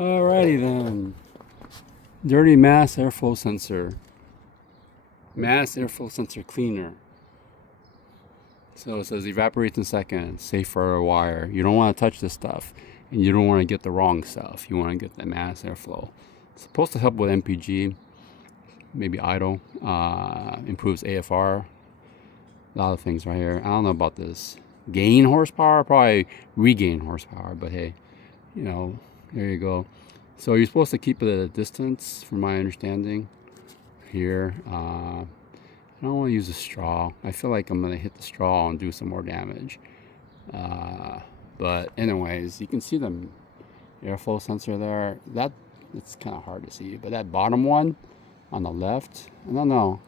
Alrighty then. Dirty mass airflow sensor. Mass airflow sensor cleaner. So it says evaporates in seconds, safe for a wire. You don't want to touch this stuff, and you don't want to get the wrong stuff. You want to get the mass airflow. It's supposed to help with MPG, maybe idle, improves AFR, a lot of things right here. I don't know about this. Gain horsepower, probably regain horsepower, but hey, you know, there you go. So you're supposed to keep it at a distance, from my understanding. Here, I don't want to use a straw. I feel like I'm going to hit the straw and do some more damage. But anyways, you can see the airflow sensor there. It's kind of hard to see, but that bottom one on the left, I don't know.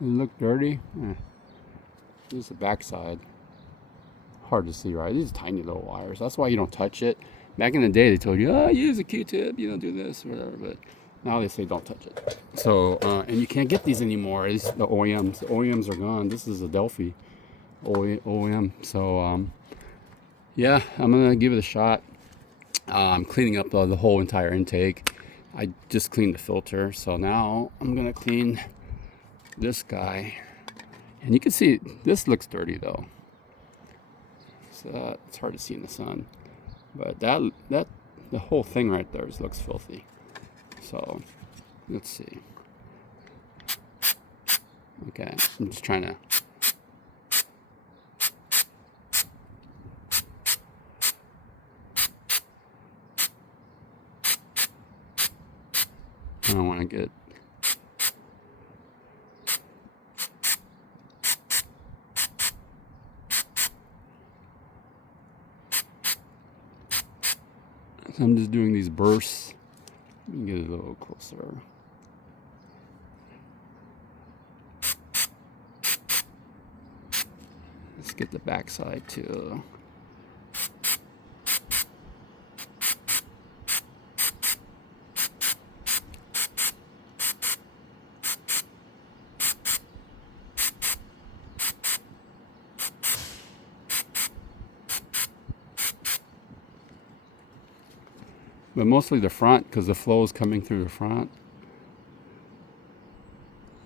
Does it look dirty? This is the back side. Hard to see, right? These are tiny little wires. That's why you don't touch it. Back in the day, they told you, use a Q-tip, do this or whatever. But now they say don't touch it. So, and you can't get these anymore. These the OEMs. The OEMs are gone. This is a Delphi OEM. So, yeah, I'm gonna give it a shot. I'm cleaning up the whole entire intake. I just cleaned the filter, so now I'm gonna clean this guy. And you can see this looks dirty though. So it's hard to see in the sun, but the whole thing right there looks filthy. So let's see. Okay, I'm just trying to. I don't want to get. So I'm just doing these bursts. Let me get it a little closer. Let's get the back side too. But mostly the front, because the flow is coming through the front.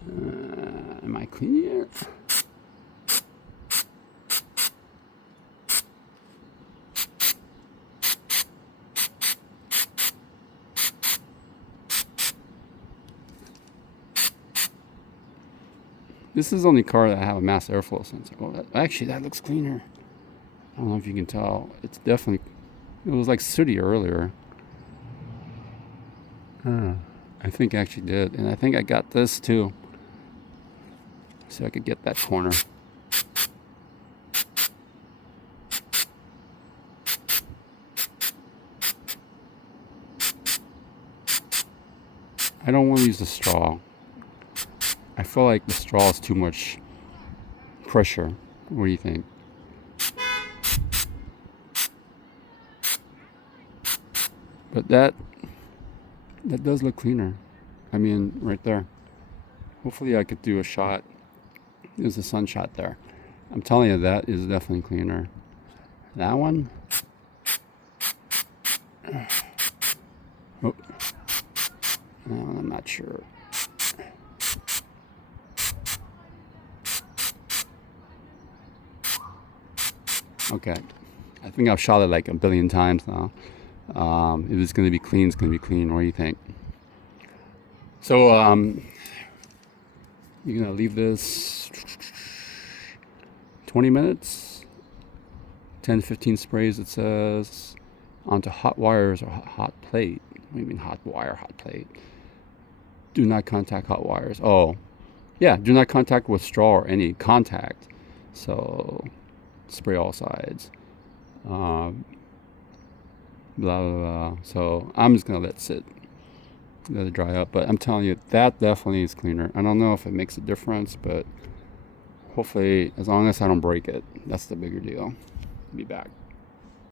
Am I clean here? This is the only car that I have a mass airflow sensor. Oh, actually, that looks cleaner. I don't know if you can tell. It's definitely, it was like sooty earlier. I think I actually did. And I think I got this too. So I could get that corner. I don't want to use the straw. I feel like the straw is too much pressure. What do you think? But that does look cleaner. I mean, right there. Hopefully I could do a shot. There's a sun shot there. I'm telling you, that is definitely cleaner. That one? Oh. I'm not sure. Okay. I think I've shot it like a billion times now. If it's going to be clean, it's going to be clean. What do you think? So, you're going to leave this 20 minutes, 10 15 sprays, it says, onto hot wires or hot plate. What do you mean hot wire, hot plate? Do not contact hot wires. Oh, yeah, do not contact with straw or any contact. So, spray all sides. Blah, blah, blah. So I'm just gonna let it sit, let it dry up. But I'm telling you, that definitely is cleaner. I don't know if it makes a difference, but hopefully, as long as I don't break it, that's the bigger deal. Be back.